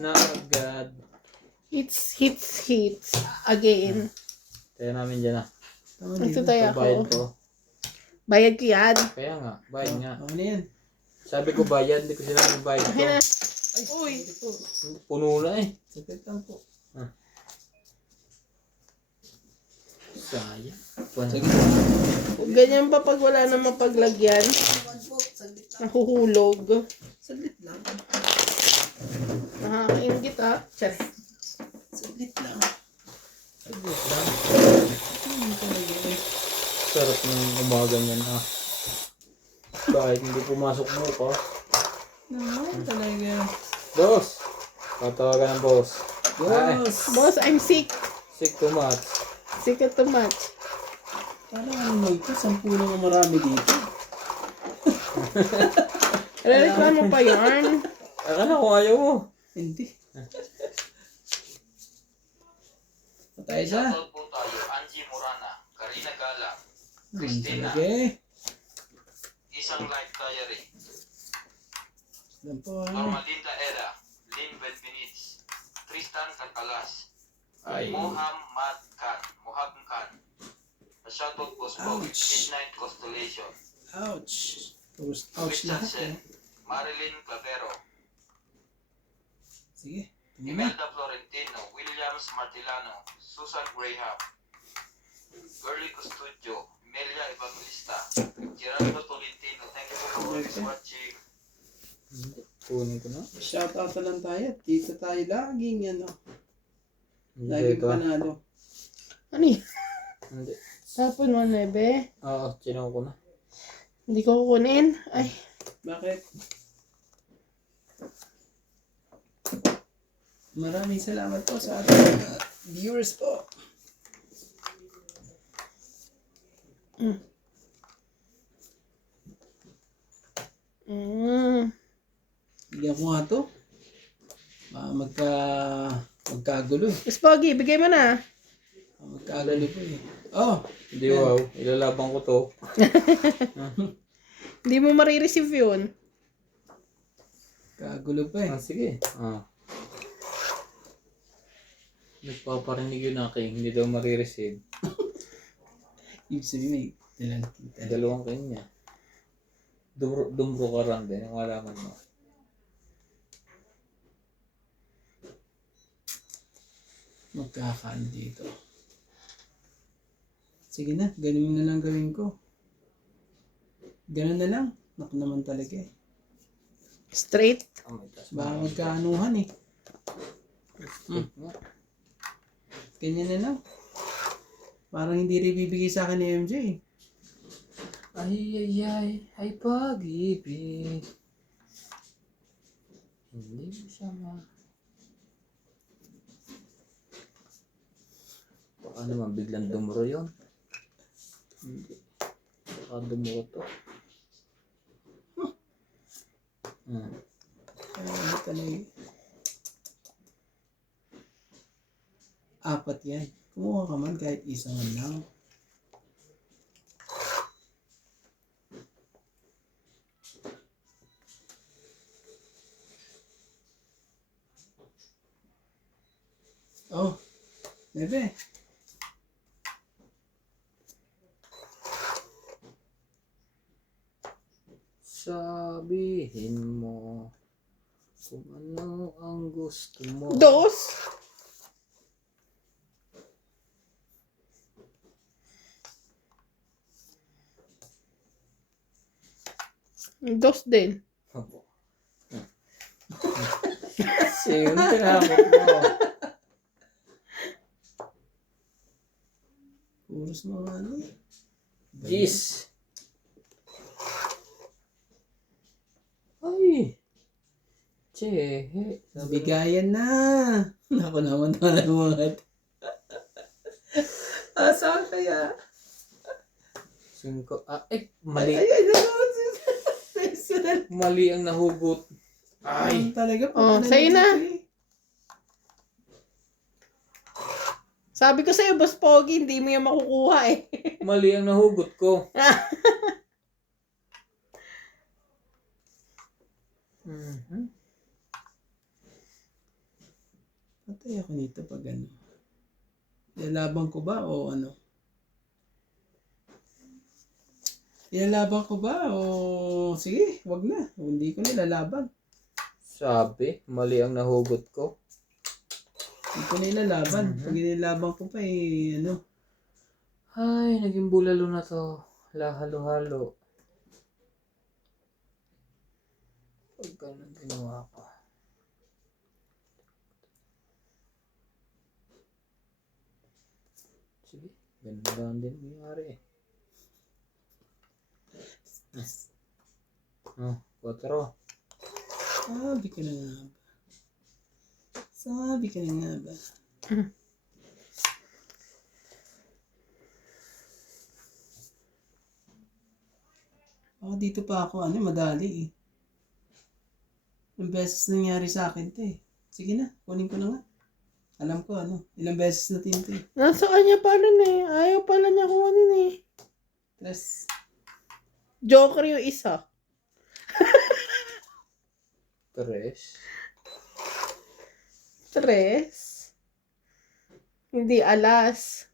Na agad. Hits again. Tayo namin dyan ah. Ito tayo Bayad ako. ko. Bayad ko yan. Kaya nga, bayad nga. Ano yan? Sabi ko bayad, hindi ko sinabi bayad ko. Akin na. Ay, Uy. hindi po. Puno na eh. Sakit lang po. Sayang. Sige. Ganyan pa pag wala na mapaglagyan. Nahuhulog. Saglit lang. Nakakaingit ah. Chas. Saglit lang. Saglit lang. Sarap ng umaga niyan ah. Kahit hindi pumasok bukas. Naman talaga. Boss! Tatawagan ng boss. Ay, Boss! Boss, I'm sick. sick too much. Sick too much. Parang ano ito? 10 na marami dito. Reklamo pa yarn. Akala ko ayaw mo. Hindi. Patay siya. Shoutout po tayo, Angie Morana, Karina Gala, Christina, Sige. Isang Life Diary, Yan po. Normalinda Era, Lynn Benvenitz, Tristan Cantalas, Ay. Moham Khan. Shoutout po sa Ouch. Midnight Constellation, Ouch. Ouch Christian lahat Sen, eh. Marilyn Clavero, Sige. Tingnan na. Imelda Florentino, Williams Martilano, Susan Graham, Girly Custodio, Melia Evangelista, Gerardo Tolentino. Thank you for always watching. Kunin ko na. Shout out na lang tayo. Dito tayo laging ano. Hindi Laging ito ah. panalo. Ano yun? Hindi. Tapon mo na, be. Oo, chinaw ko na. Hindi ko kukunin. Ay. Bakit? Maraming salamat po sa ating mga viewers po. Bigyan ko nga to. Magkagulo eh. Miss Pogi, bigay mo na. Magkagulo po eh. Oh! Hindi wow, ilalabang ko to. Hindi mo marireceive yun. Kagulo pa eh. Ah, sige. Ah. Nagpaparinig yun aking, hindi daw marireceive. Ibig sabihin may ilan. Dalawang kanya. Dumbro ka rin din, ang alaman mo. Magkakaan dito. Sige na, ganun na lang gawin ko. Ganun na lang. Naku naman talaga eh. Straight. Oh, may tas. Baka magkaanuhan eh. Ganyan na lang. Parang hindi rin bibigay sa akin ni MJ. Ay pag-ibig. Hindi mo siya baka naman biglang dumuro yun. Hindi. Baka dumuro to. Ano talaga. Apat yan. Kumuha ka man kahit isa man lang. Oh, bebe. Sabihin mo kung ano ang gusto mo. Dos. Dos din. Opo. Siyun, tinapot mo. Puros mga ano eh. Jeez. Ay. Chehe. Bigayan na. Naku naman na mga. Saan kaya? 5. Mali. Ay, Mali ang nahugot. Ay. talaga. Oh, sa'yo na. Sabi ko sa'yo, Boss Pogi, hindi mo yan makukuha eh. Mali ang nahugot ko. Mhm. Patay ako nito pag ano. Ilalaban ko ba o ano? Ilalaban ko ba o sige, wag na. Hindi ko nilalaban. Sabi, mali ang nahugot ko. Hindi ko nilalaban. Pag nilalaban ko pa ano. Ay, naging bulalo na to. Halo-halo. Pag ganun ginawa ko. Sige, ganun lang din nangyari eh. Oh, 4. Sabi ka na nga ba? Sabi ka na nga ba? Dito pa ako, madali eh. Ilang beses nangyari sa akin to eh. Sige na, kunin ko na nga. Alam ko ilang beses na to eh. Nasa kanya pala na eh. Ayaw pala niya kunin eh. Tres. Joker yung isa. 3. 3. Hindi alas.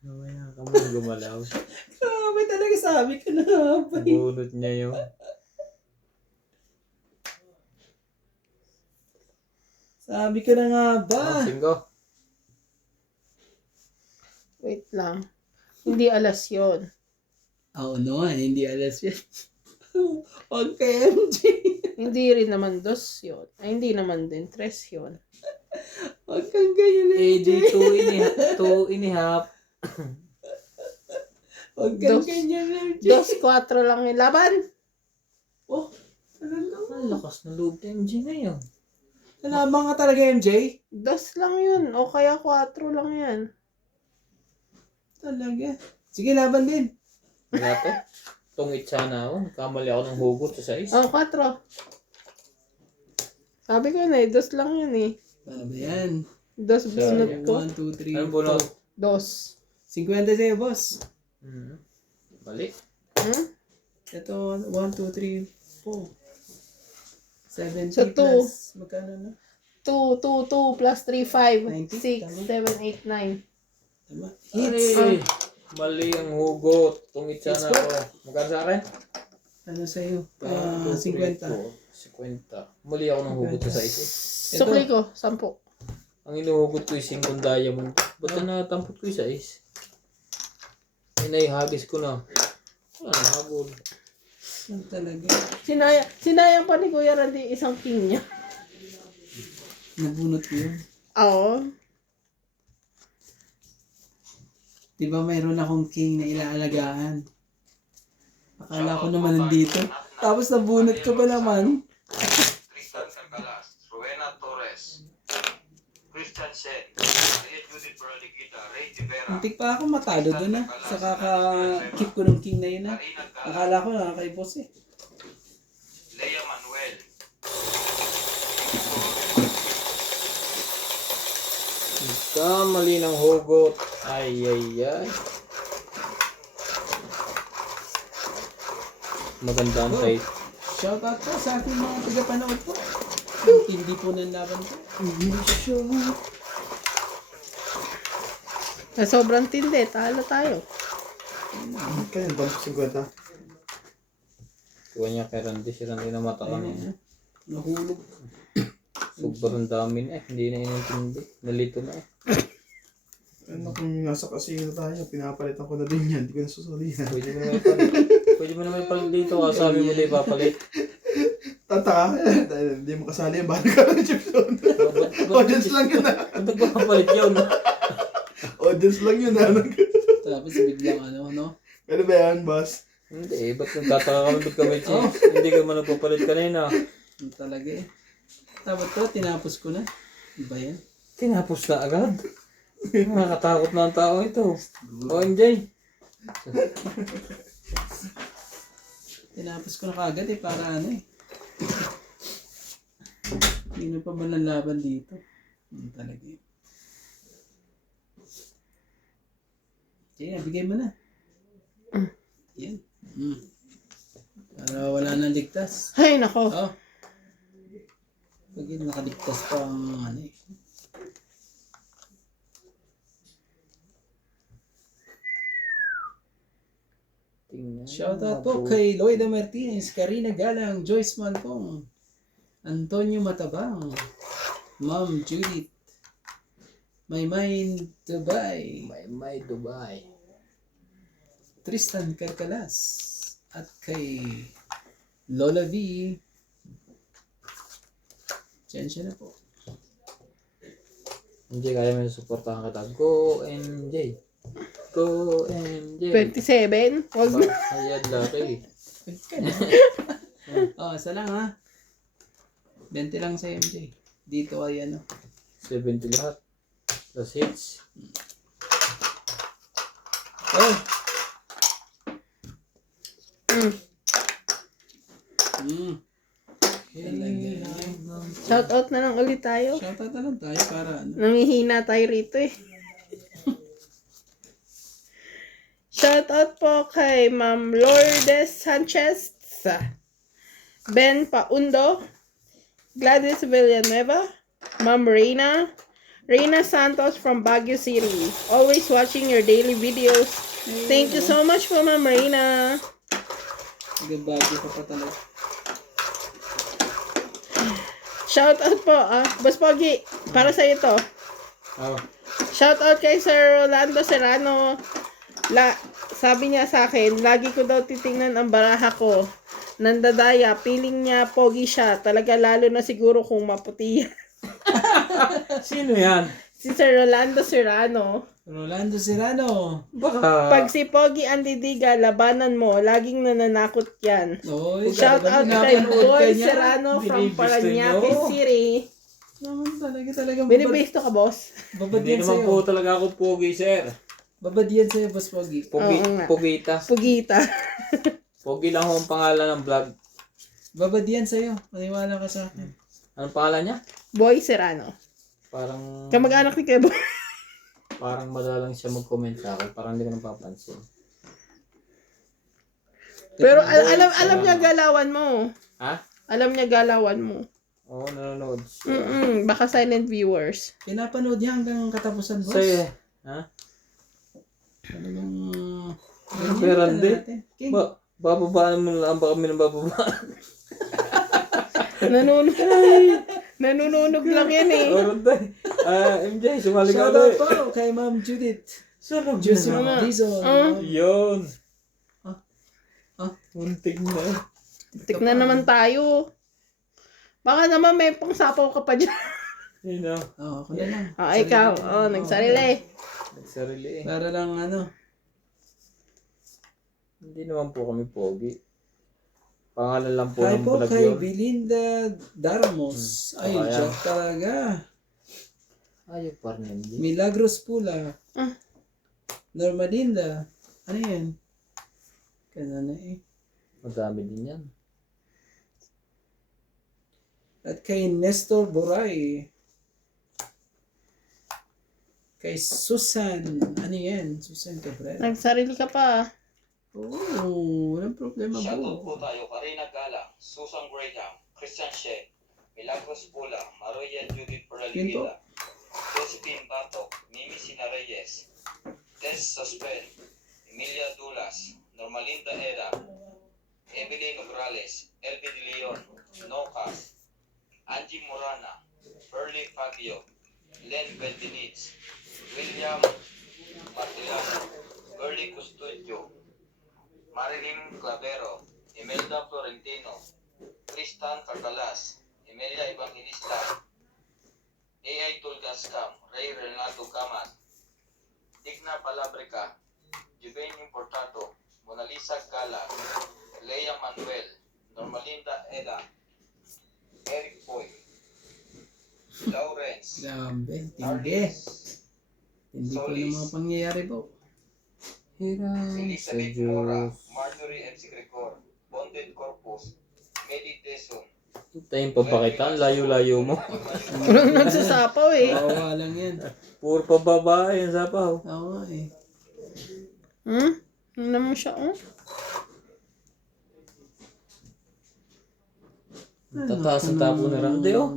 Mamaya ka mo gumalaw. Grabe talaga, sabi ka na ba? Bunot niya yun. Sabi ka na nga ba? 5. Wait lang. Hindi alas yon. Oo naman, hindi alas yan. Huwag ka MJ. Hindi rin naman 2 yon. Ay, hindi naman din 3 yon. Huwag kang ganyan Eh, MJ. di 2 and a half. Huwag kang Dos. ganyan MJ. 2-4 lang yung laban. Oh, talaga. Ang lakas ng loob ng MG ngayon. Nalaban ka talaga MJ? 2 lang yun. O kaya 4 lang yan. Talaga. Sige, laban din. Wala to. Tungit sana ako. Kamali ako ng hugot sa 6. O, 4. Sabi ko na eh, 2 lang yun eh. Ano ba yan? 2 bunot ko. 1, 2, 3, Anong bunot? 2. 50 sa'yo, boss. Balik. Hmm? Ito, 1, 2, 3, 4. 70 So, two. plus, magkano na? 2 plus 3, 5, 90, 6, 7, 8, 9. Tama. Ay, mali ang hugot. Tungit sana ako. Magkano sa akin? Ano sa'yo? 1, 2, 3, 50. 50. Mali ako ng hugot sa 6 eh. Sukli ko, 10. Ang inuhugot ko yung 5 diamond. Ba't na natampot ko yung 6? Ay, naihagis ko na. Wala na habol. Yan talaga. Sinayang pa ni Kuya Randy isang king niya. Nabunot ko yun. Oo. Di ba mayroon akong king na ilaalagaan? Akala ko naman nandito. Tapos nabunot ko ba naman? Tristan Cancalas, Rowena Torres, Christian Sen, Maria Judith Veronica, Ray Rivera, Muntik pa ako matalo doon sa kaka-keep ko ng king na yun Karina Galas, Akala ko nakakaibos eh. Lea Manuel, Kamali ng hugot. Ay. Maganda ang tayo. Shoutout po sa ating mga tagapanood po. Hindi po ng laban ko. Sobrang tindi, talo tayo. Kaya ba? 50? Kuha niya kay Randy. Si Randy na mata Ayun kami. Nahulog. Sobrang dami na eh. Hindi na inintindi. Nalito na eh. Ano kung nasa kasino tayo, pinapalitan ko na din yan. Hindi ko na susalihan. Pwede mo naman palit. Pwede mo naman palit dito. Sabi mo na ipapalit. Tata ka. Dahil hindi mo kasali yan. Bahala ka ng chips yun. Audience lang yun ah. Ba't nagpapalit yun? Audience lang yun ah. Tapos biglang no? Ano ba yan, boss? Hindi. Ba't nagtataka kami? Ba't kami chips? Hindi ka man nagpapalit kanina. Yung talaga eh. Tapos to, tinapos ko na. Iba yan. Tinapos na agad. Nakakatakot na ang tao ito. O, MJ. Tinapos ko na kagad eh, para ano eh. Sino pa ba ng laban dito? Yung talaga eh. Sige, bigay mo na. Yan. Para wala nang ligtas. Ay, nako. Oh. Pag nakaligtas pa ang ano eh. Tingnan. Shoutout po kay Loida Martinez, Karina Galang, Joyce Malpong, Antonio Matabang, Ma'am Judith, Maymain Dubai, May Dubai. Tristan Calcalas, at kay Lola V. Diyan siya na po. MJ, kaya mo suportahan kita. Go MJ. Go MJ. 27? Wag na. Ayad laki. Oh, isa lang ha. 20 lang sa MJ. Dito ay ano. 70 lahat. Plus hits. Oh! Shout out na lang ulit tayo. Shoutout na lang tayo para ano. Nangihina tayo rito eh. Shout out po kay Ma'am Lourdes Sanchez, Ben Paundo, Gladys Villanueva, Ma'am Reina Santos from Baguio City. Always watching your daily videos. Thank you so much po, Ma'am Reina. Nagabagi pa pa talaga. Shout out po, Boss Pogi, para sa ito. Oh. Shout out kay Sir Rolando Serrano. Sabi niya sa akin, lagi ko daw titingnan ang baraha ko. Nandadaya, feeling niya pogi siya. Talaga lalo na siguro kung maputi. Sino yan? Si Sir Rolando Serrano. Rolando Serrano. Baka. Pag si Pogi ang didiga, labanan mo. Laging nananakot yan. Oy, Shout out kay Boy Serrano from Binibisto Parañaque nyo. City. naman talaga. Binibisto ka, boss? Babad Hindi yan naman sa'yo. po talaga ako pogi, sir. Babad yan sa'yo, Boss Pogi. Pogi, Oo nga. Pogita. Pugita. Pogi lang ho ang pangalan ng vlog. Babad yan sa'yo. Maniwala ka sa akin. Anong pangalan niya? Boy Serrano. Parang Kamag-anak ni Kebo. parang madalang siya mag-comment sa akin. Parang hindi ko napapansin. Pero alam niya galawan mo. Ha? Alam niya galawan mo. Oo, nanonood siya. Baka silent viewers. Pinapanood niya hanggang katapusan, Boss. Sa'yo eh. Ha? Talagang... Berande? King. Bababaan mo lang ba kami ng bababaan? Nanununog lang yan eh. Oronday. MJ, sumali ka Shoutout ulit. po kay Ma'am Judith. Sarap Juicy na. Dizon. Yun. Ah. Muntik na. Tignan naman tayo. Baka naman may pangsapaw ka pa dyan. You know. Oo, ako na lang. Ikaw. Nagsarili. Nagsarili eh. Para lang ano. Hindi naman po kami pogi. Pangalan lang po Hi ng po vlog kay yun. Belinda Daramos. Ay, Ayan. Jack talaga. Ayaw pa rin hindi. Milagros Pula. Normalinda. Ano yan? Kaya na eh. Madami din yan. At kay Nestor Boray. Kay Susan. Ano yan? Susan Cabrera. Nagsarili ka pa. Oo, walang problema Shoutout po. po tayo, Karina Galang, Susan Graham, Christian Shea, Milagros Pula, Maroya Judith Yun po. Peralivida, Josephine Batok, Mimi Sina Reyes, Tess Sospen, Emilia Dulas, Normalinda Eda, Evelyn Nograles, Elby De Leon, Nocas, Angie Morana, Pearly Fabio, Len Bentinitz, William Martiliano, Early Custodio, Marilyn Clavero, Imelda Florentino, Tristan Carcalas, Emilia Evangelista, AI Tulgascam, Ray Renato Camas, Digna Palabrica, Juvenio Portato, Mona Lisa Gala, Lea Manuel, Normalinda Eda, Eric Boy, Lawrence, Grabe, tindi. Arlis, Hindi po ng mga pangyayari po. Hirang sa Elizabeth Mora, Diyos. Marjorie M. Grigor, Bonded Corpus, Medi Deson, Tayo pa ba kita? Layo-layo mo. Walang nagsasapaw eh. Kawawa lang yan. Puro pa babae yung sapaw. Oo nga eh. Ano naman siya, Tataas ang tapo ni Randy, oh.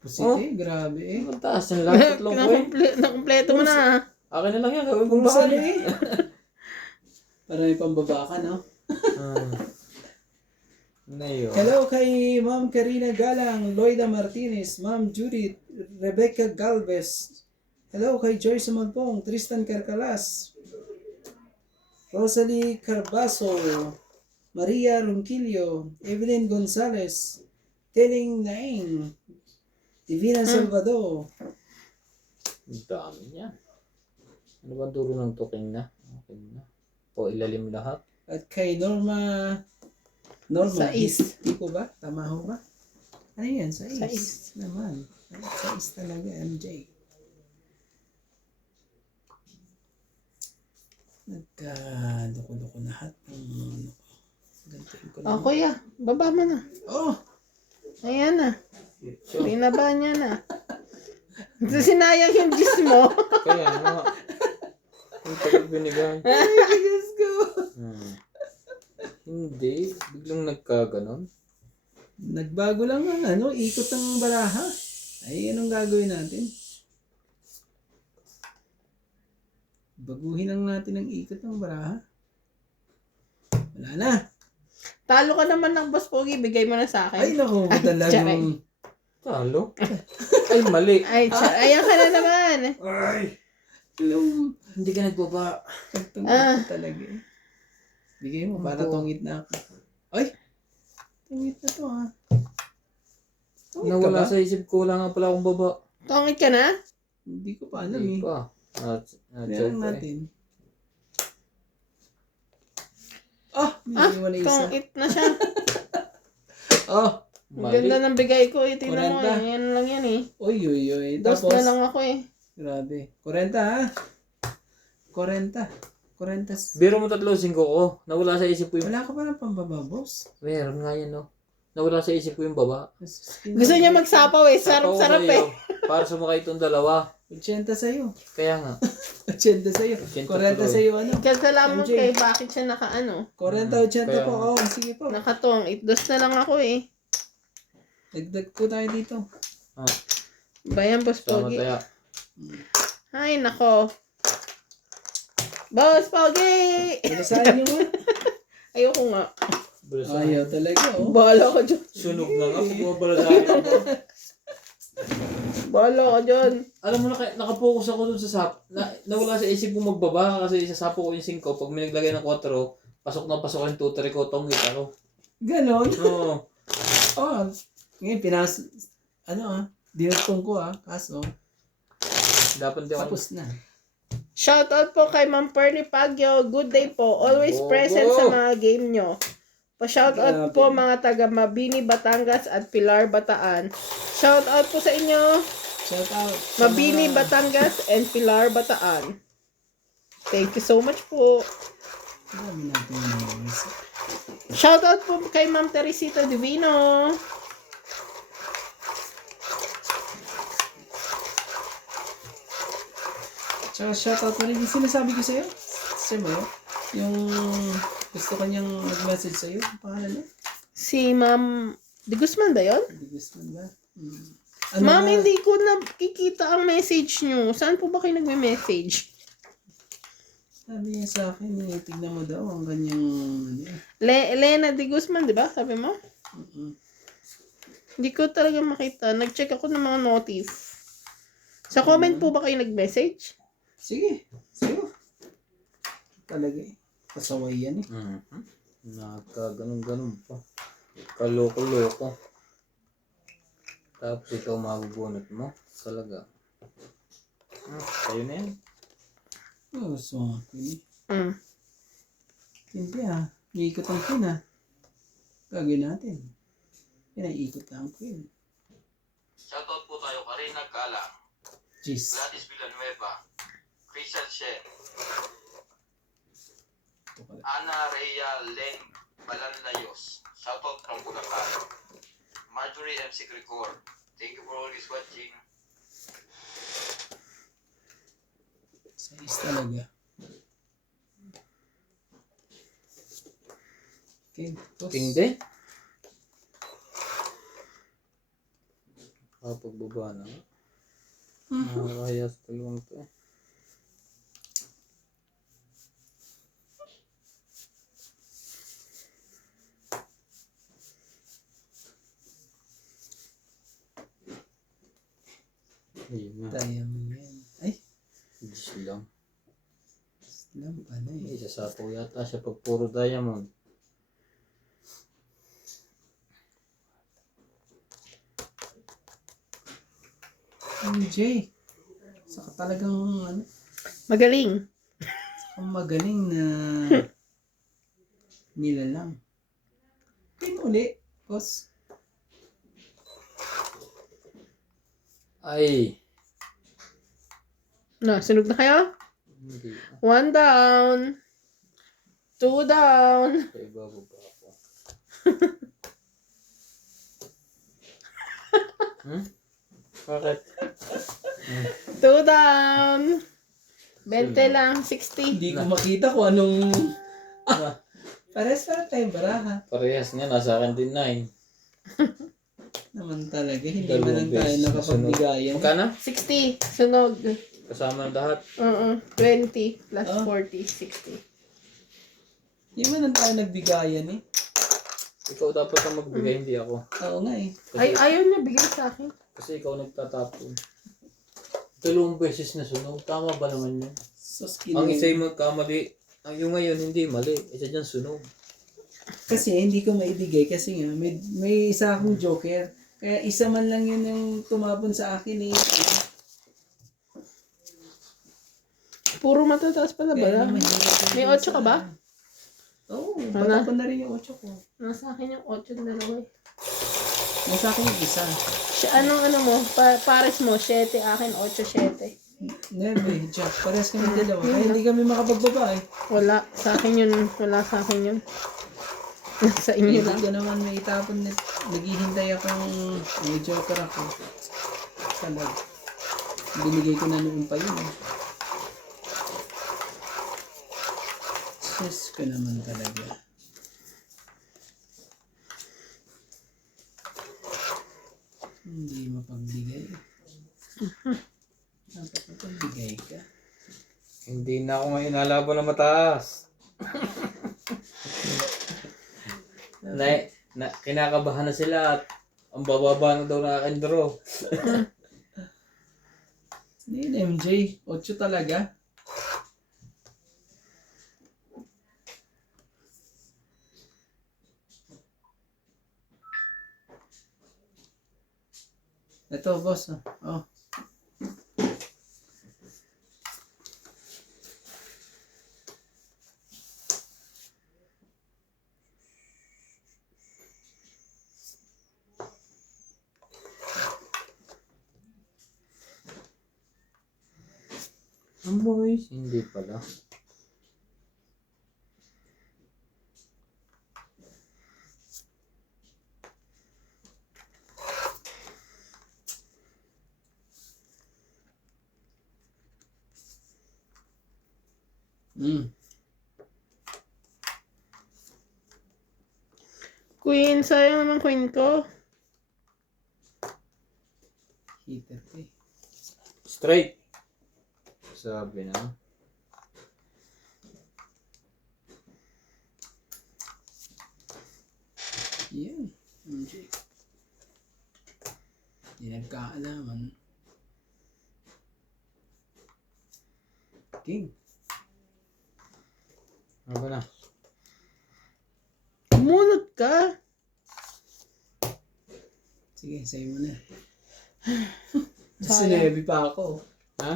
Pusite, grabe eh. Mataas ang lahat. Tatlong point. Nakumpleto mo na. Akin na lang yan. Gawin kong Pusa bahal. eh. Para may pambaba ka, no? Na yun. Hello kay Ma'am Karina Galang, Loida Martinez, Ma'am Judith, Rebecca Galvez. Hello kay Joyce Mampong, Tristan Carcalas, Rosalie Carbaso, Maria Ronquillo, Evelyn Gonzalez, Teling Naing, Divina Salvador. Ang dami niya. Ano ba duro ng tuking na? Okay na. O ilalim lahat. At kay Norma, Sais. Di po ba? Tama ho ba? Ano yan? Sais. Sais. Naman. Sais talaga, MJ. Nagka-loko-loko lahat ng ano ko. Gantuin ko Oh, kuya. Baba mo na. Oh! Ayan na. Binaba niya na. Sinayang yung gis mo. Kaya nga. Ang tagal binigay. Diyos ko! Hindi. Biglang nagkaganon. Nagbago lang ang ano, ikot ng baraha. Ay, anong gagawin natin? Baguhin lang natin ang ikot ng baraha. Wala na. Talo ka naman ng Boss Pogi. Bigay mo na sa akin. Ay, naku, talagang... Talo? Ay, mali. Ay, ayan ka na naman. Ay! Alam, Hindi ka nagbaba. tungit talaga eh. Bigay mo, para tungit na ako. Ay! Tungit na to ha. Tungit ka Nawala ba? sa isip ko. Wala nga pala akong baba. Tongit ka na? Hindi ko pa alam Hindi eh. pa. Meron natin. Ah! Bigay mo na isa. Tongit na siya. Ah! Ang Mali. ganda ng bigay ko. Tingnan mo. 40. Yan lang yan eh. Uy, uy, uy. Dos Tapos, na lang ako eh. grabe. 40 ha? 40. 40. Biro mo 3-5 ko. Nawala sa isip ko yung... Wala ka pa ng pambaba, boss? Meron nga yan, no? Nawala sa isip ko yung baba. Gusto niya magsapaw eh. Sarap-sarap Sapaw ko eh. sa'yo. Para sumakay itong dalawa. 80 sa'yo. Kaya nga. 80 sa'yo. 80 40 sa'yo, ano? Kasalamat MJ. kay bakit siya naka-ano. 40, 80 Kaya po. nga. Oo, sige po. Nakatong. Dos na lang ako eh. Dagdag po tayo dito. Ah, Bayan, Boss sama Pogi. tayo. Ay, nako. Boss Pogi! Bilisahan nyo nga. Ayoko nga. Balasahan. Ayaw talaga, oh. Bahala ka dyan. Sunog na nga. Bumabalasahan ako. Bahala ka dyan. Alam mo, nakapokus ako dun sa sap. Nawala sa isip ko magbaba kasi isasapo ko yung 5. Pag may naglagay ng 4, pasok na pasok yung 2-3 ko. Tongit ako. Ganon. Oo. Oh, ngayon dinagtong ko kaso, Dapat di ako. tapos na. Shoutout po kay Ma'am Pearly Pagyo. Good day po. Always Go, present go. sa mga game nyo. Pa-shoutout Grabe. po mga taga Mabini, Batangas at Pilar, Bataan. Shoutout po sa inyo. Shout out. sa Mabini, mga- Batangas and Pilar, Bataan. Thank you so much po. Dami natin yung names. Shoutout po kay Ma'am Teresita Divino. Tsaka shoutout na rin yung sinasabi ko sa'yo. Siya ba yun? Yung gusto kanyang mag-message sa'yo. Ang pangalan niya? Si Ma'am De Guzman ba yun? Hindi Guzman ba? Ma'am, hindi ko nakikita ang message nyo. Saan po ba kayo nagme-message? Sabi niya sa akin, tignan mo daw ang kanyang... Elena De Guzman, di ba? Sabi mo? Mm-mm. Hindi ko talaga makita. Nag-check ako ng mga notif. Sa comment po ba kayo nag-message? Sige, sa'yo. Talaga eh. Pasaway yan eh. Nakaganon-ganon pa. Kaloko-loko. Tapos ikaw mabubunot mo. Talaga. Kayo na yan. Oh, so, pili. Mm. Hindi may ikot ang queen Gagawin natin. Yan ay ikot ang queen. Shoutout po tayo Karina Galang, Jeez. Gladys Villanueva, Crystal Shen, Ito pala. Ana Rhea Len Balanlayos. Shoutout from Bulacan. Marjorie MC Grigor. Thank you for always watching. Sais talaga. Okay, boss. King din. Pagbaba na. Nakakaya sa dalawang to eh. Ayun na. Diamond yan. Ay, Diyos lang. slam pala eh. Isasapaw yata siya pag puro diamond. MJ. Saka talagang ano, Magaling. saka magaling na nilalang. Pin uli, boss. Ay! No, sunog na kayo? Hindi. 1 down. 2 down. Kaya bababa ako. Bakit? 2 down. 20 lang. 60. Hindi ko makita kung anong... Ah, Pares para tayong baraha. parehas nga, nasa akin din 9. Naman talaga, hindi Dalawang man lang tayo beses na nakapagbigayan. Magkano? 60. Sunog. Kasama ng lahat. 20 plus Ah. 40. 60. Hindi man lang tayo nagbigayan eh. Ikaw dapat ang magbigay, hindi ako. Oo nga eh. Ay, ayaw niya bigay sa akin. Kasi ikaw nagtatapon. 2 beses na sunog. Tama ba naman yun? Sus, Ang isa'y magkamali. Ang yung ngayon, hindi mali. Isa dyan sunog. Kasi hindi ko maibigay kasi nga may isa akong joker. Kaya isa man lang yun yung tumapon sa akin eh. Puro matataas pala Kaya ba? mahirap May yun 8 ka ba? Oo, Ano? patapon na rin yung 8 ko. Nasa akin yung 8 na dalawa eh. Nasa akin yung isa. Anong ano mo? Pares mo, 7. Akin, 8, 7. Nebe, Jack. Parehas kami dalawa. Kaya hindi kami makapagbaba eh. Wala. Sa akin yun. Wala sa akin yun. Sa inyo Hindi lang. ko naman may itapon. Naghihintay akong may joker ako. Salag. Binigay ko na noon pa yun eh. Sus ko naman talaga. Hindi mapagbigay. Dapat mapagbigay ka. Hindi na ako ngayon nalaban na mataas. Kinakabahan na sila at ang bababa na daw na akin draw. Hindi yun, MJ. 8 talaga. Ito, boss. Oh. Amoy. Hindi pala. Queen, sayang naman queen ko. Hitter eh. Straight. Sabi na. Yan. MJ. Hindi nagkaalaman. King. Ano ba na? Umunod ka. Sige, sa'yo mo na. Sayang. Sinebi pa ako. Ha?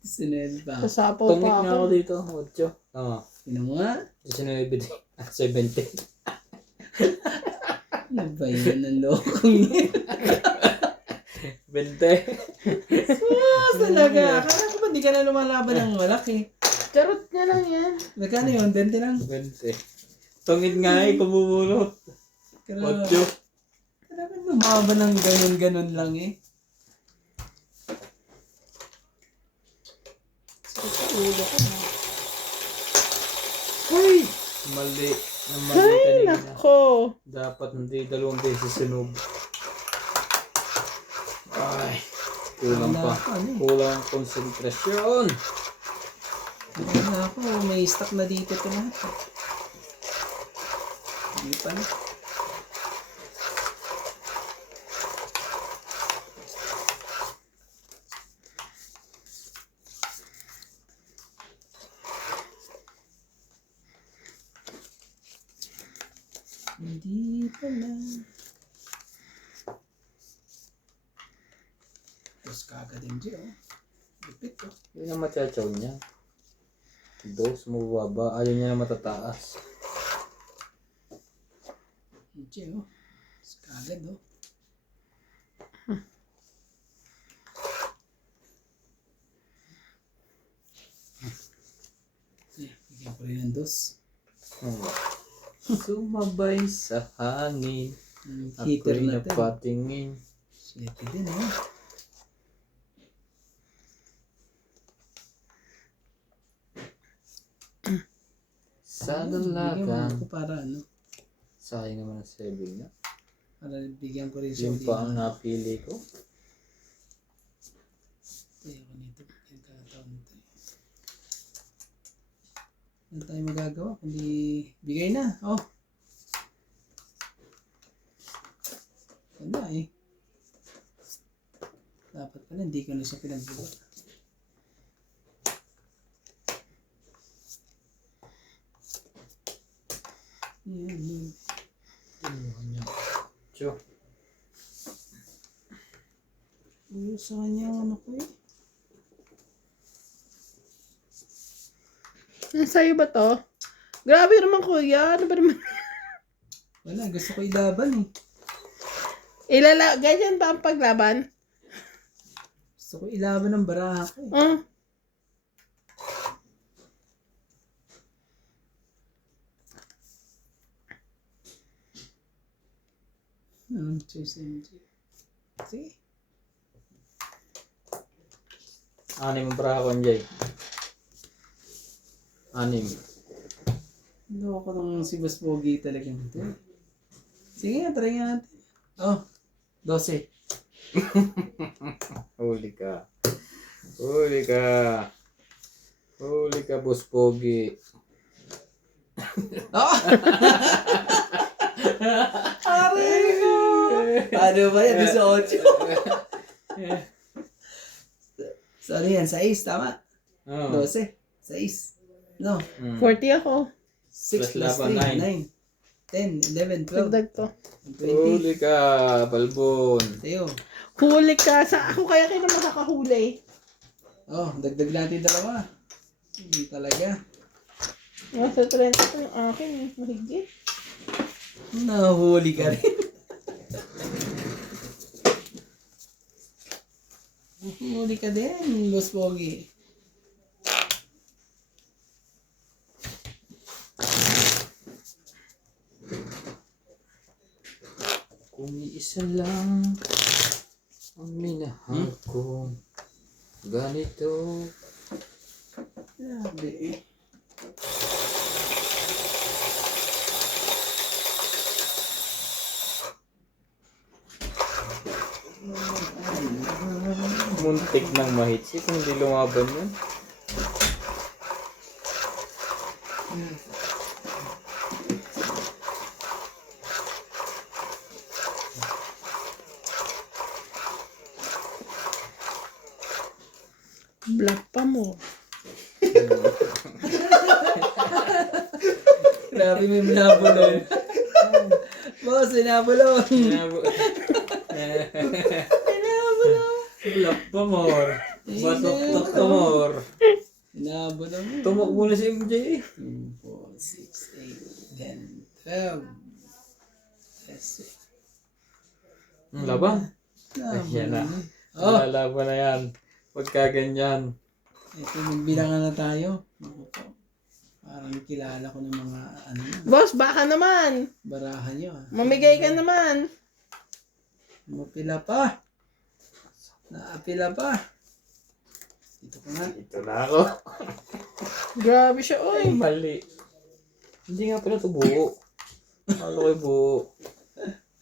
Sinebi pa ako. Sasapaw Tungit pa na ako. ako dito. 8. Oo. Sino mo nga? 19. 70. Ano ba yun ang lokong yun? 20. Talaga. Akala ko ba di ka na lumalaban ng malaki? Charot niya lang yan. Magkano yun? 20 lang. 20. Tungit nga eh, kumubulot. 8. Talaga lumaban ng ganun-ganun lang eh. Sakit sa ulo ko. Uy! Mali. Mali Ay, kanina. nako. Dapat hindi 2 beses sunog. Kulang Wala pa. pa, ano eh. Kulang konsentrasyon. Wala ako, may stock na dito ito lahat. Hindi pa na. Hindi pa na. Tapos kagad din dyan, oh. Lupit, oh. Yun ang matyachaw niya. Dos mo baba. Ayaw niya na matataas. Hindi, oh. Tapos kagad, oh. Bigyan ko rin ng dos. Sumabay sa hangin. Heater Ako'y natin. napatingin. Siyete din, oh. Sa Bigyan mo dalagang. ako para ano. Sayang naman ang saving niya. Para bigyan ko rin siya. Yun pa ang napili ko. Kaya ko nito. Yung kakataon nito. Ano tayo magagawa? Kundi bigay na. Oh. Wala eh. Dapat pala hindi ko na siya pinagbuwa. Yan. Tiyo. Sa kanya ano ko eh. Sa'yo ba to? Grabe naman kuya. Ano ba naman? Wala, gusto ko ilaban eh. Ganyan ba ang paglaban? Gusto ko ilaban ng baraha ko eh. Oh. Choice MG. Sige. Anim ang brakon, Jay. Anim. Loko ng si Boss Pogi talaga nito. Sige nga, try nga natin. Oh, 12. Huli ka. Huli ka. Huli ka, Boss Pogi. Oh! Aray ko! Ano ba yan? 18. So ano yan? 6, tama? Oh. 12. 6. No. 40 ako. 6 plus laban, 3, 9. 10, 11, 12, Dagdag to. 20. Huli ka, Balbon. Tayo. Huli ka. Sa ako kaya kayo na makakahuli. Oh, dagdag natin dalawa. Hindi talaga. Nasa 30 ko yung akin. Mahigit. Nahuli ka rin. Nahuli ka din, Boss Pogi. Kung isa lang ang minahal ko, ganito. Grabe eh. Muntik ng mahitsi kung hindi lumaban yun. Black pa mo. Grabe may minabulong. Boss, minabulong. Black pa more. Batok-tok ka more. Minabulong. Tumak muna si MJ. 2, 4, 6, 8, 10, 12. Ang laban. Ayan na. Oh, Lalaban na yan. Pagka ganyan. ito magbilangan na tayo. Ako po. Parang kilala ko ng mga ano, Boss, baka naman. barahan nyo. Mamigay ka naman. Mapila pa. Naapila pa. Dito ko nga. Ito na ako. Grabe siya, Ay, oy. mali. Hindi nga pala ito buo. Akala ko'y buo.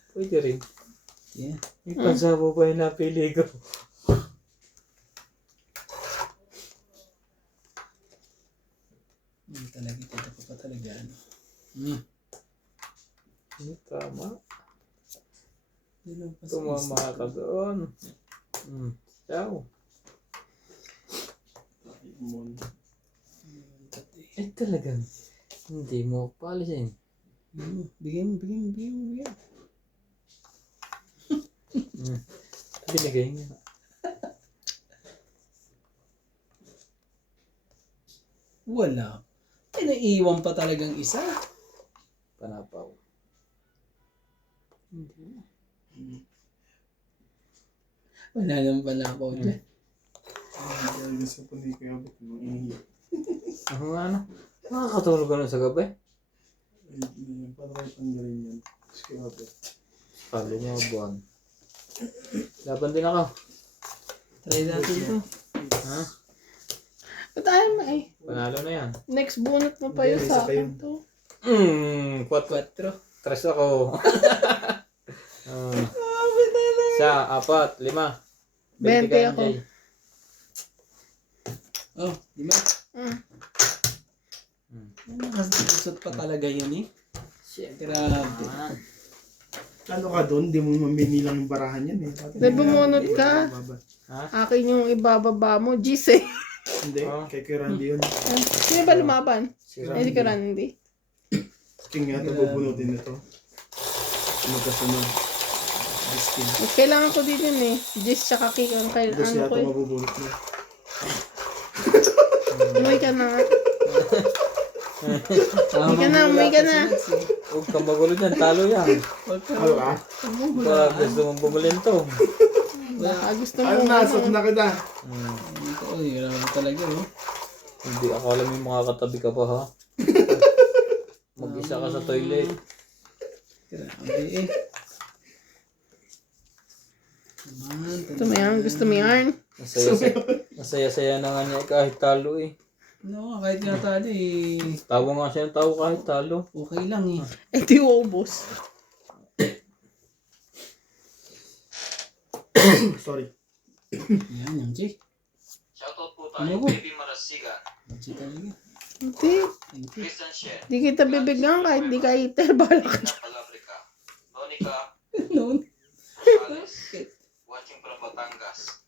Pwede rin. Yeah. May pansabo pa yung napili ko. Hindi talaga, dito ko pa talaga, ano. Hmm. Tama. Dito pa sa Tumama isa. ka doon. Ciao. Eh talagang hindi mo paalisin. Bigyan mo. Binigay niya. Wala. Ay, naiiwan pa talagang isa. Panapaw. Wala naman pala ako dyan. Dahil gusto po ni Kuya Abot yung inihiyak. Ano nga ano? Nakakatulog ka nun sa gabi? Parang tanggalin yan. Si Kuya Abot. Kalo mo buwan. Laban din ako. Try natin ito. Ha? Ba't ayaw mo eh? Panalo na yan. Next bunot mo pa yun Hindi, sa isa pa yun. akin to. 4. 3 ako. Sa 4, 5. 20 ako. Oh, di ba? Nakasot pa talaga yun eh. Grabe. Ano ka doon? Hindi mo maminilang yung barahan yan eh. May bumunot ka. Akin yung ibababa mo. Gis eh. Hindi, kay Kuya Randy yun. Sino ba lumaban? Hindi ka Randy. King nga ito bubunutin nito. Magkasunod. Diskin. Kailangan ko din yun eh. Gis tsaka kick ang Gusto kailangan yata ko eh. mabubunot mo. Umuwi ka na. Umuwi ka na. Huwag kang magulo dyan. Talo yan. Ano ka? Para gusto mong bumulin to. Gusto mo. Ano na? Sot na kita. Ito, grabe talaga oh. Hindi akala mo yung mga katabi ka pa ha. Mag-isa ka sa toilet. Grabe eh. Gusto mo yan? Gusto mo yan? Masaya-saya na nga niya kahit talo eh. No, kahit nga talo eh. Tawa nga siya ng tawa kahit talo. Okay lang eh. Eh di ubos. Sorry. Yan, yung Jay. Shoutout po tayo, Ano? Baby Marasigan, Jay talaga. Hindi. Thank you. Christian Shen, Di kita bibigyan kahit di ka iter. Balak ka. Tina Palabrica, Monica Noon. Gonzales, watching from Batangas.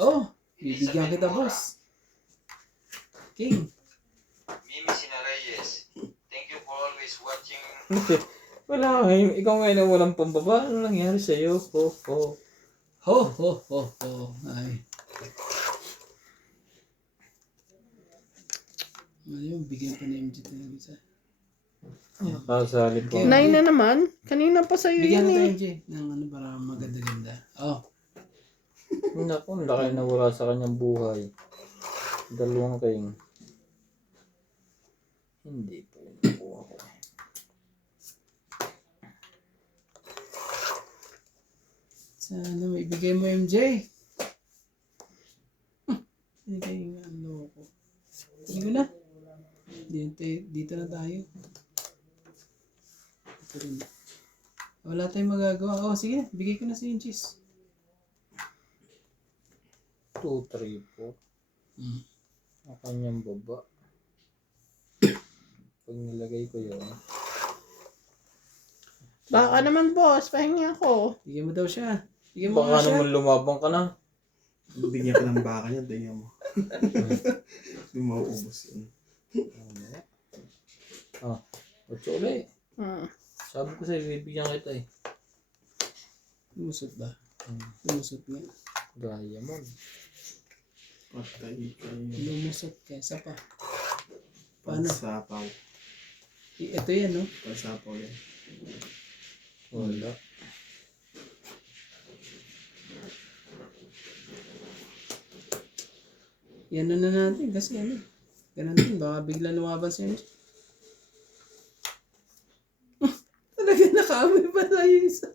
Oh, bibigyan kita boss. King. Mimi Sinareyes, thank you for always watching. Wala ngayon. Ikaw ngayon na walang pambaba. Ano nangyari sa'yo? Ho. Ho. Ay. Ano yun, bigyan pa ni MJ talaga isa. Kasalit ko. 9 na naman. Kanina pa sa'yo Bigyan yun na tayo eh. MJ ng ano para maganda-ganda. Oh. Naku, ang laki na wala sa kanyang buhay. 2 king. Hindi po yun nakuha ko. Sana may bigay mo MJ. Hindi nga ano ko. Sige na. Dito na tayo. Ito rin. Wala tayong magagawa. Oh, sige. Bigay ko na sa inches. 2, 3 po. Ang kanyang baba. Pag nilagay ko yun. Baka naman boss. Pahingi ako. Bigyan mo daw siya. Bigyan mo Baka nga siya. naman lumabang ka na. Bigyan ka ng baka niya, tingnan mo. Hindi mo mauubos yun. 8 ulit. Sabi ko sa'yo, bibigyan kita eh. Lumusot ba? Lumusot nga. Diamond. Patay kayo. Lumusot kesa pa. Paano? Pansapaw. Ito yan, no? Pansapaw yan. Wala. Yan na natin kasi ano. Ganun din. Baka bigla lumaban siya. Talaga nakaamoy pa tayo isa.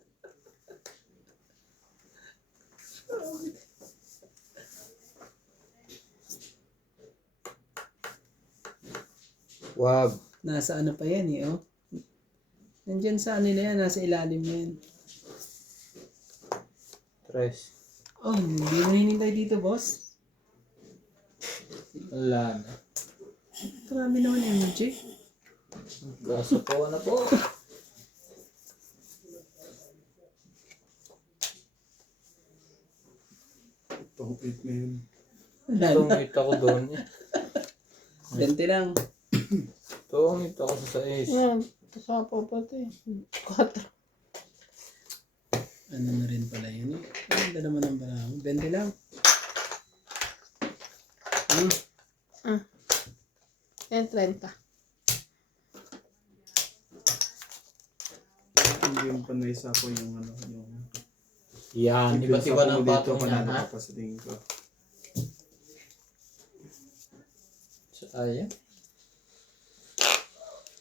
Wag. Nasa ano pa yan eh, oh. Nandyan sa ano na yan, nasa ilalim na yan. 3. Oh, hindi mo hinintay dito, boss. Wala na. Marami naman MJ. Kasapawan na po. Itong 8 na yun. Tungit ako doon. 20 lang. Tungit ako sa 6. Yan. Sapo pa ito eh. 4. Ano na rin pala yun eh. Ganda naman ang panahon. 20 lang. Yan, 30. Hindi yung panay sa ako yung ano, yung... Yan, iba't iba ng patong niya, panalo ha? ka pa sa tingin ko. Sayang.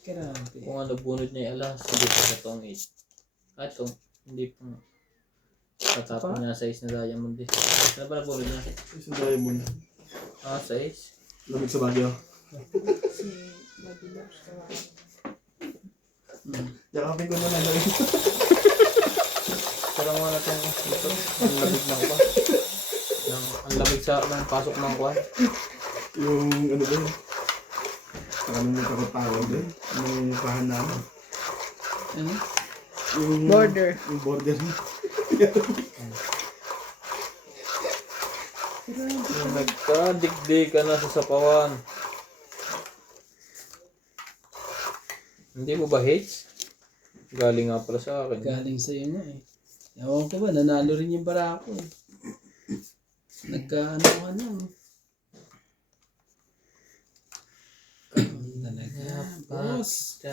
Grabe. Kung ano bunod niya yung alas, hindi pa sa tong 8. Ah, ito, hindi pa. Tatapon niya sa 6 na diamond eh. Ano ba na bunod niya? Isang diamond. Ah, 6. Lamig sa Baguio. Yakapin ko na lang. Sarang mo natin ito. Ang lamig ng kwan. Ang lamig sa ng pasok ng kwan. Yung ano ba yun? Nakalimutan ko tawag doon. Yung pahan namin. Ano? Yung Border. Yung border. Yung nagkadigdig ka na sa sapawan. Hindi mo ba hates? Galing nga pala sa akin. Galing sa'yo nga eh. Ewan ko ba, nanalo rin yung barako eh. Nagkaano ka lang. Talaga, boss.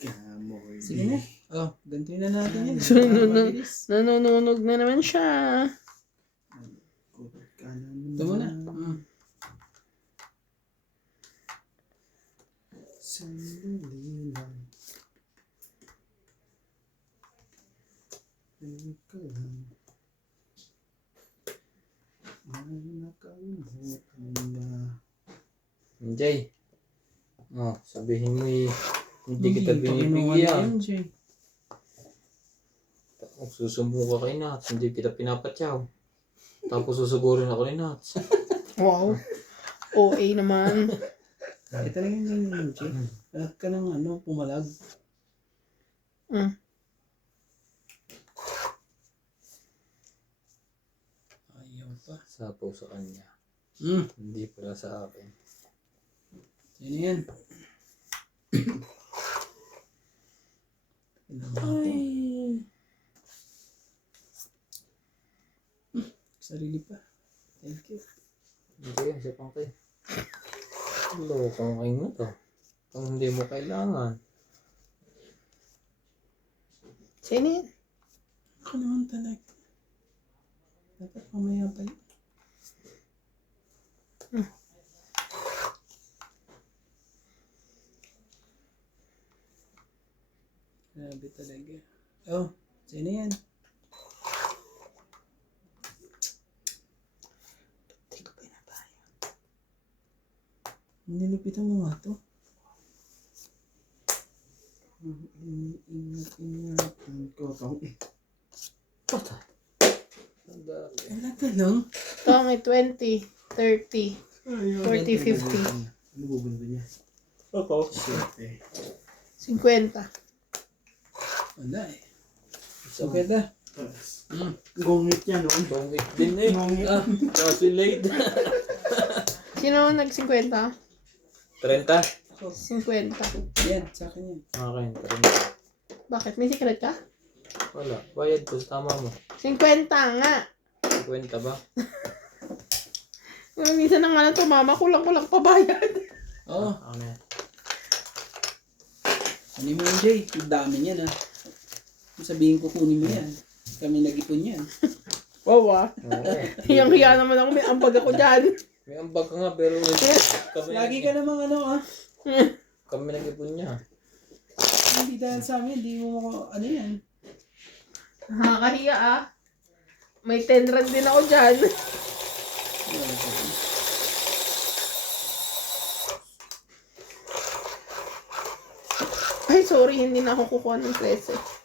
Kamoy. Sige na. Oh, gantuin na natin yan. Mabilis. Nanununog na naman siya. Ito muna. Sandali lang. Ikaw lang. May nakalimutan na. Jay. Oh, sabihin mo eh. Hindi kita pa kinuha binibigyan. na yun, Jay. Susumbong ka kay Nats. Hindi kita pinapatyaw. Tapos susugurin ako ni Nats. Wow. OA naman. Ito lang yung Jay. Lahat ka ng ano, pumalag. Ayaw pa. Sapo sa kanya. Hindi pala sa akin. Sino yan? Ay. Sarili pa. Thank you. Hindi yan, siya pang kayo. Lokong kayo na to. Kung hindi mo kailangan. Sino yan? Ako naman talaga. Dapat mamaya pa yun. Grabe talaga. Oh, sino yan? Hindi ko pinapaya. Nilipitan mo nga to. Ingat-ingatan ko. Patay. Ang dami. Talaga lang? Ito may 20, 30, 40, 50, Ano bubundo niya? Ako. Siyete. 50. Wala eh. So, ganda. Gongit yan, no? Bongit din eh. Gongit. Ah, kasi late. Sino nag-50? 30? 50. Yan, sa akin yan. Akin, 30. Bakit? May secret ka? Wala. Bayad ko sa tama mo. 50 nga. 50 ba? Minsan na nga na tumama, kulang-kulang pabayad. Oo. Ano yan? Kunin mo yun, Jay. Ang dami niyan, ah. Sabihin ko kunin mo yan. Kami nag-ipon yan. Wow ah. Oo. Hiyang-hiya naman ako, may ambag ako dyan. May ambag ka nga pero kami, Lagi ka namang ano, ah. kami nag-ipon niya. Hindi dahil sa amin, hindi mo ano yan. Nakakahiya ah. May 10 rand din ako dyan. Ay, sorry, hindi na ako kukuha ng 13.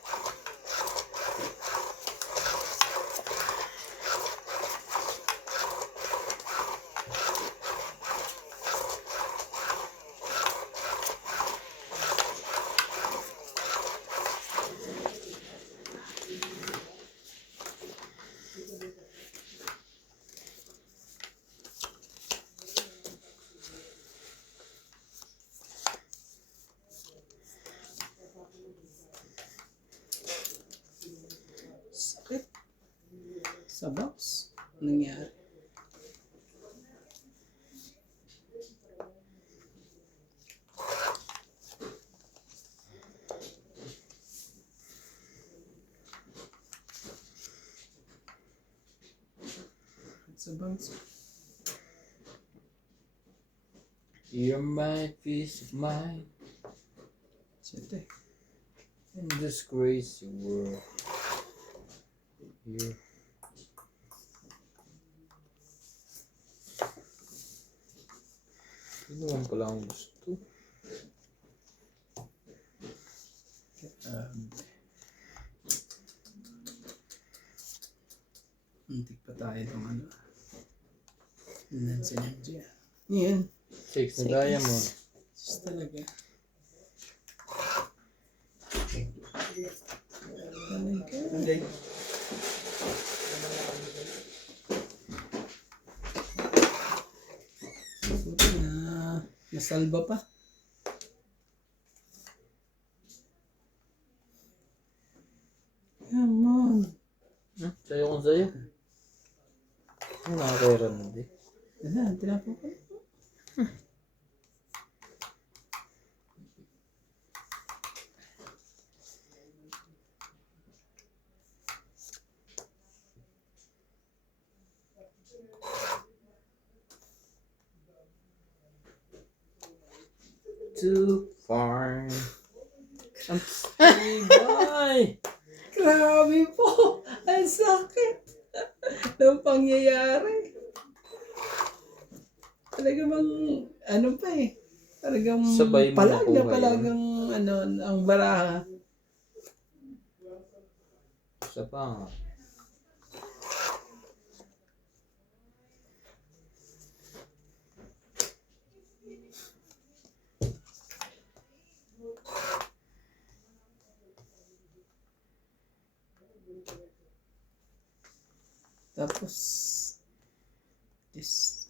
Sa box. Anong nangyari? Sa box. You're my peace of mind Siyete. in this crazy world. You. Hindi naman pala ang gusto. Muntik pa tayo itong ano. Nancy Nancy. Yan. 6 na diamond. Just talaga. Talaga. Okay. Buti na nasalba pa. Come on. Sa'yo kung sa'yo. Ano nakakera na di? Ayan, tinapo ko. Too far. Ang tibay! Grabe po! Ang sakit! Anong pangyayari? Talaga bang, ano pa eh. Talagang Sabay mo palag na na po palagang ano, ang baraha. Isa pa nga. Tapos, this.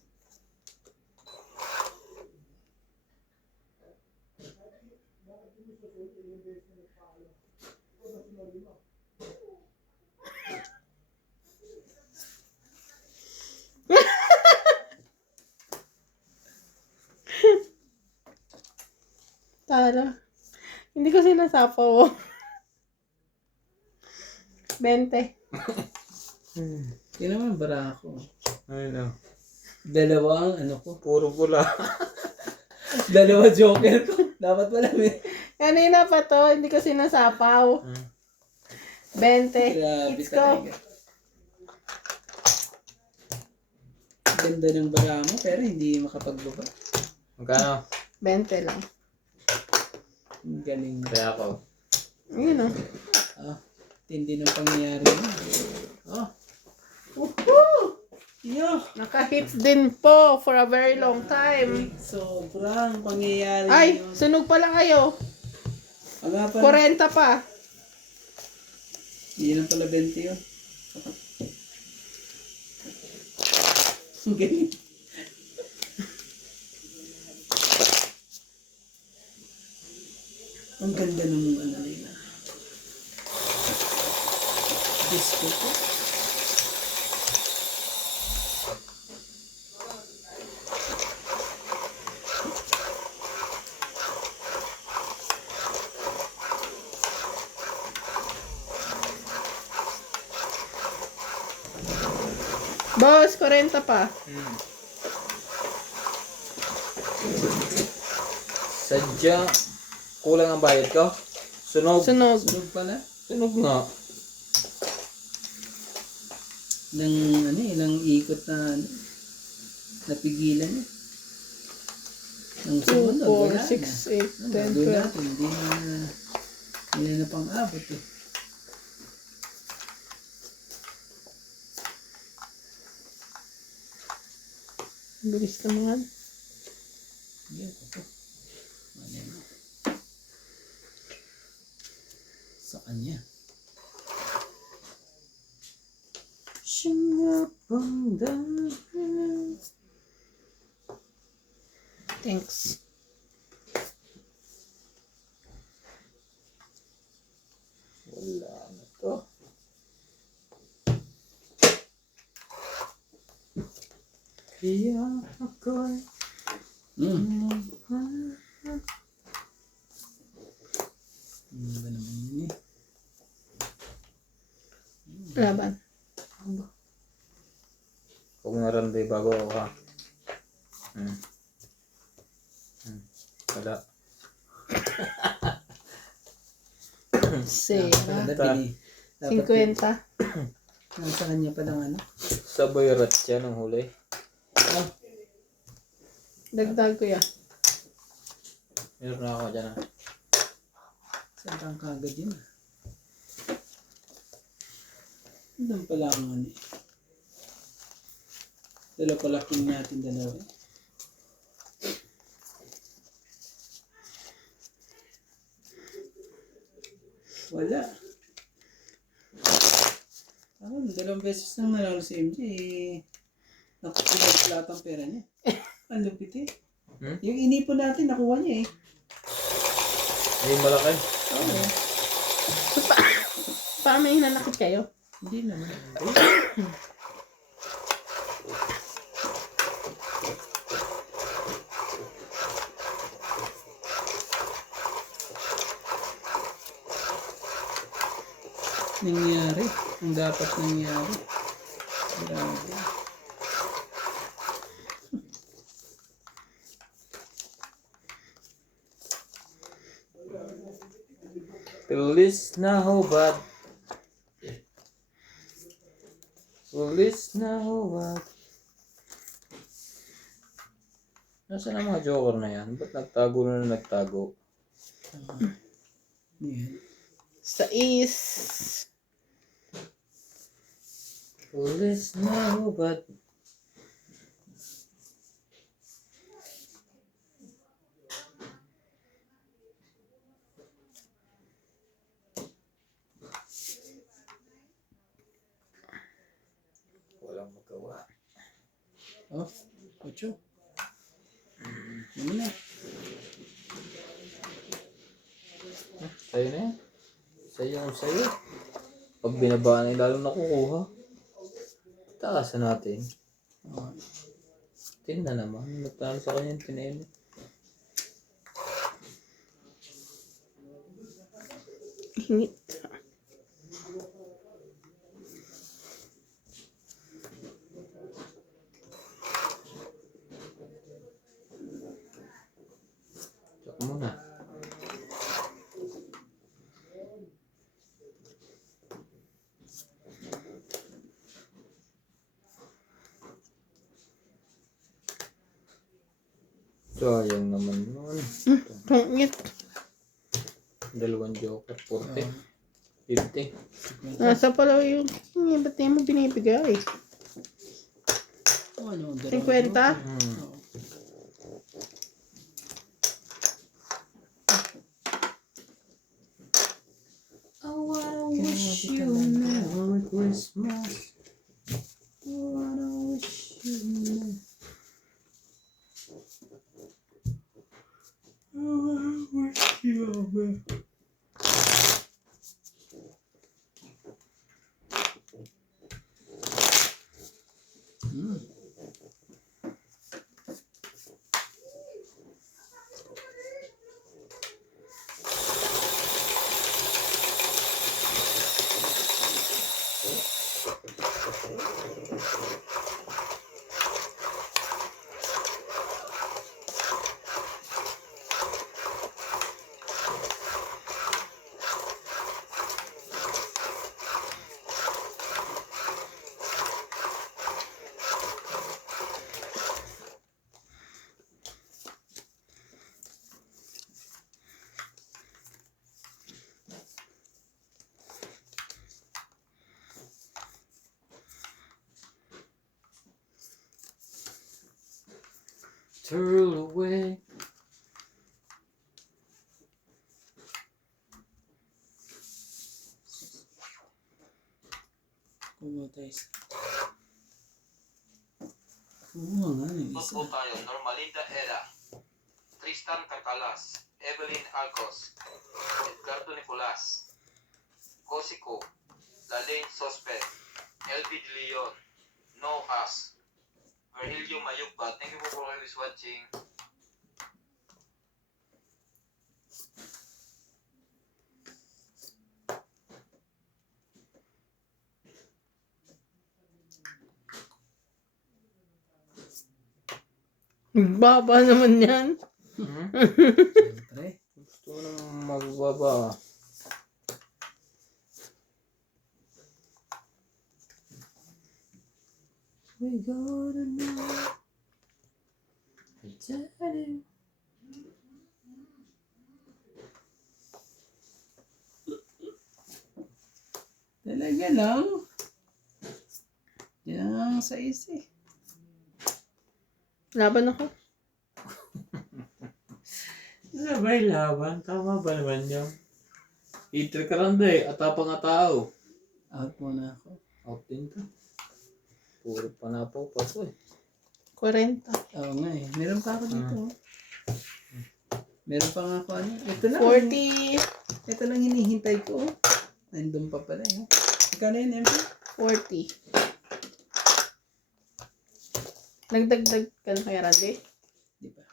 Tara. Hindi ko sinasapaw. 20. Yun naman baraha ko. Ay no. Dalawa ang ano ko. Puro pula. Dalawa joker ko. Dapat pala may. Kanina pa to, hindi ko sinasapaw. 20. Grabe Let's go. talaga. Ganda ng baraha mo pero hindi makapagbaba. Magkano? 20 lang. Ang galing. Kaya ako. Ayun o. Ah, tindi ng pangyayari mo. Ah. Yo! Naka-hits din po for a very long time. Sobrang pangyayari Ay, yun. sunog pa lang kayo. Aga pa. 40 pa. Hindi lang pala 20 yun. Ang galing. Ang ganda ng ano nila. Disco ko. Boss, 40 pa. Sadya, kulang ang bayad ko? Sunog. Sunog. Sunog pala. Sunog nga. Ilang ikot na ano, napigilan niya. Nang 2, sumunod, 4, wala 6, 8, 10, na. Gagawin 12. natin, hindi na pang-abot eh. Bilis naman. Yan, ito. Ano mo? Sa kanya. Thanks. Wala na to. Iyak ako'y Ano ba naman yun eh? Laban. Huwag na randay bago ako ha. Wala. Sera. Dapat 50. Nasa kanya pa lang ano? Sabay rat siya ng huli. Dagdag ko yan. Meron na ako dyan ha. Saan kang kagad yun? Doon pala ang ano eh. Dalawa pala king natin dalawa eh. Wala. Ano, 2 beses nang nanalo si MJ eh. Nakukuha lahat ang pera niya. Ang lupit eh. Yung inipon natin, nakuha niya eh. Ay, malaki. Oo. So, paano may hinanakit kayo? Hindi naman. Nangyari. Ang dapat nangyari. Grabe. Pulis na hubad. Pulis na hubad. Nasaan ang mga joker na yan? Ba't nagtago na nagtago? Yan. Sa is. Pulis na hubad. Walang magawa. Oh, 8. Ano na? Sa'yo na yan. Sa'yo ang sa'yo. Pag binabaan ay lalong nakukuha. Taasan natin. Oh, 10 na naman. Nagtalo sa kanya yung 10. Ingit. Tsaka muna. Sayang naman yun. Pangit. Dalawang joker. 40. 50. Nasa pala yung... Ba't di mo binibigay? oh, ano? 50? Oo. I wanna wish you a Merry Christmas. I wanna wish you a Merry... I wanna wish you a Merry... Turn away. Kuha tayo isa. Kuha nga ng isa. Football tayo. Normalinda Era. Tristan Cacalas. Evelyn Alcos. Edgardo Nicolas. Cosico. Lalaine Sospe. LB De Leon. No As. Virgilio Mayugba, thank you for always watching. Baba naman yan. Siyempre. Gusto mo nang magbaba. We gotta know. Talaga lang. Yan ang sa isi. Laban ako. Sabay laban. Tama ba naman yun? Itri ka lang eh. Atapang nga tao. Out muna ako. Out din ka. Puro panapaw pa to eh. 40. Oo nga eh. Meron pa ako dito. Meron pa nga ako ano. Ito lang. 40. Ito lang hinihintay ko. Nandun pa pala eh. Ikaw na yun, MP? 40. Nagdagdag ka na kaya, Randy? Di ba?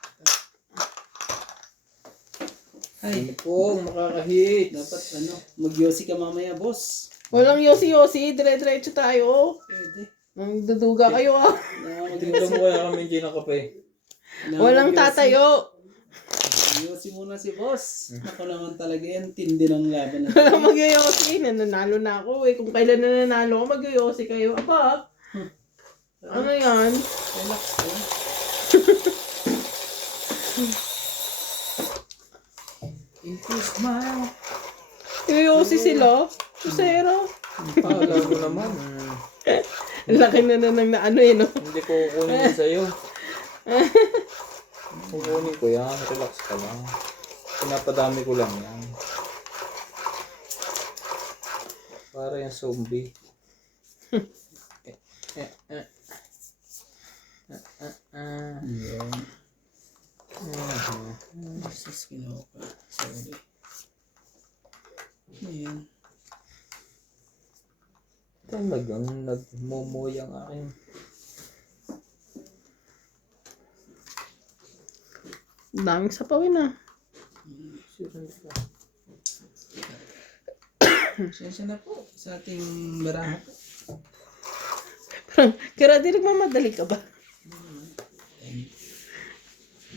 Ay, Ano po, makakahit. dapat ano, mag-yosi ka mamaya, boss. Walang yosi-yosi. Dire-diretso tayo. Pwede. Nagduduga kayo ah. Tingnan mo kaya kami hindi nakape. Walang tatayo. Yosi muna si boss. Ako naman talaga yan, tindi ng laban. Walang mag-yosi. Nananalo na ako eh. Kung kailan na nanalo ako, mag-yosi kayo. Aba, ano yan? Relax ka. Increase smile. Yosi sila. Susero. Akala ko naman. Laki na ng ano eh, no? Hindi ko kukunin yun sa'yo. Kukunin ko yan. Relax ka lang. Pinapadami ko lang yan. Para yung zombie. Yun. Sus, kinuha ka. Sorry. Ayan. Talagang nagmomoy ang aking. Daming sapawin ah. Sensya na po sa ating baraha po. Kaya di nagmamadali ka ba?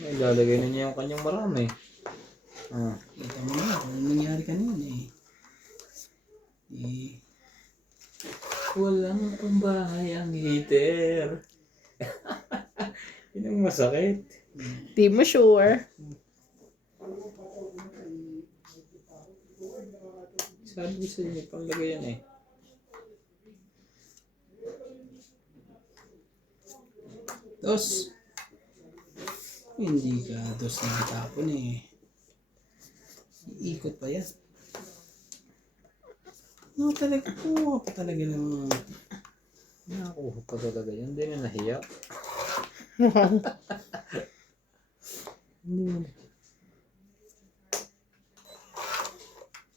Ay, lalagay na niya yung kanyang marami. Ah. Kita mo na kung anong nangyari kanina eh. Walang pambahay ang heater. Yun ang masakit. Di mo sure. Sabi ko sa inyo, panglagay yan eh. Dos. Hindi ka dos na itapon eh. Iikot pa yan. No, talaga po. Talaga ng... Nakakuha pa talaga yan. Hindi na nahiya. Hindi na.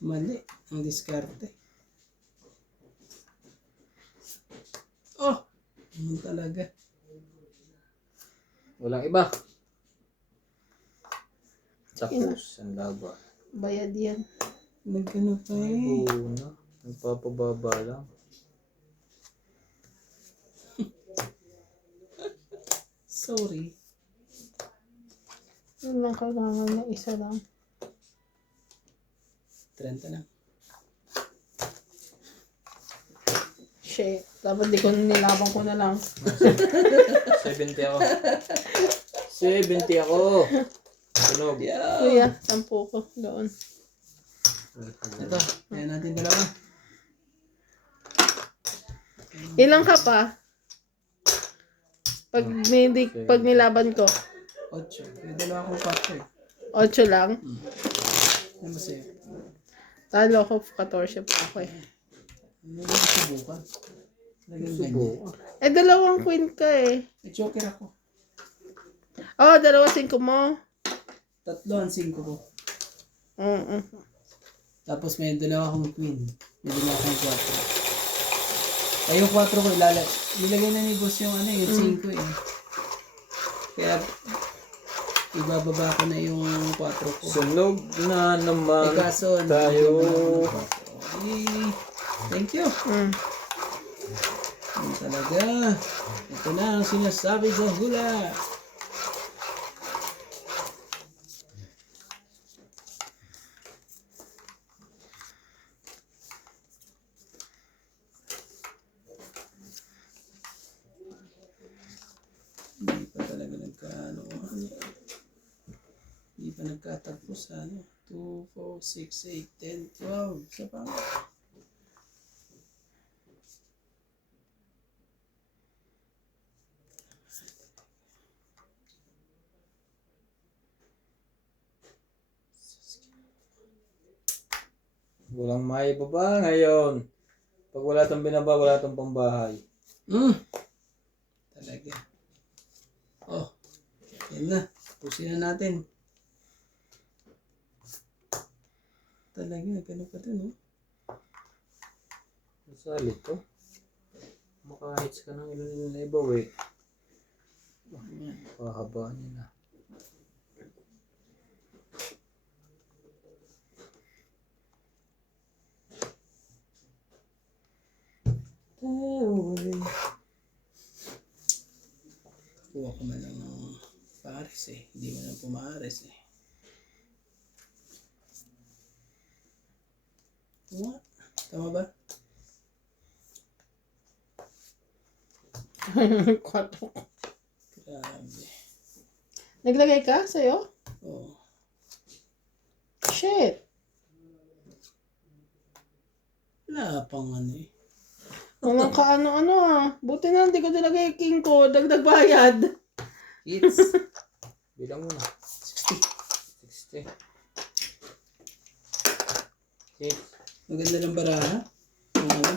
Mali. Ang diskarte. Oh! Ano talaga? Walang iba. Tapos, ang laba. Bayad yan. Nagano pa eh. Oo na. Nagpapababa lang. Sorry. Yun lang kailangan na isa lang. 30 lang. Shit. Dapat di ko nilabang ko na lang. 70 ako. 70 ako. Tunog. Kuya, 10 ko doon. Ito. Kaya natin dalawa. Ilang ka pa? Pag nilaban ko, 8. Kaya dalawa akong factor. 8 lang. Ano ba sa'yo? Talo ko, 14 pa ako eh. Ano ba subukan? Talagang ganyan. Eh, dalawang queen ka eh. Joker ako. Oh, 2 mo. 3 ang 5 ko. Oo. Tapos may dalawa akong queen. May dalawa akong 4. Ay, yung 4 ko nilagay na ni boss yung ano, yung 5 eh. Kaya, ibababa ko na yung 4 ko. Sunog na naman Kaso, tayo. Thank you. Yan talaga. Ito na ang sinasabi sa hula. Hindi pa talaga hindi pa nagkatapos ano. 2, 4, 6, 8, 10, 12. Isa pa. Walang may baba ngayon. Pag wala itong binaba, wala itong pambahay. Talaga. Oh, yan na. Pusin na natin. Talaga, nagkano pa dun, oh. Masalit to. Makahits ka ng ilan na ibaw eh. Pahabaan niya na. Kuha ko man lang ng pares eh. Hindi mo lang pumares eh. Tama? Tama ba? 4. Grabe. Naglagay ka sa'yo? Oh. Shit. Wala pang ano eh. Walang kaano-ano ah. Buti na hindi ko nilagay yung king ko. Dagdag bayad. It's Bilang mo na. 60. 60. 6. Maganda ng baraha. Ano?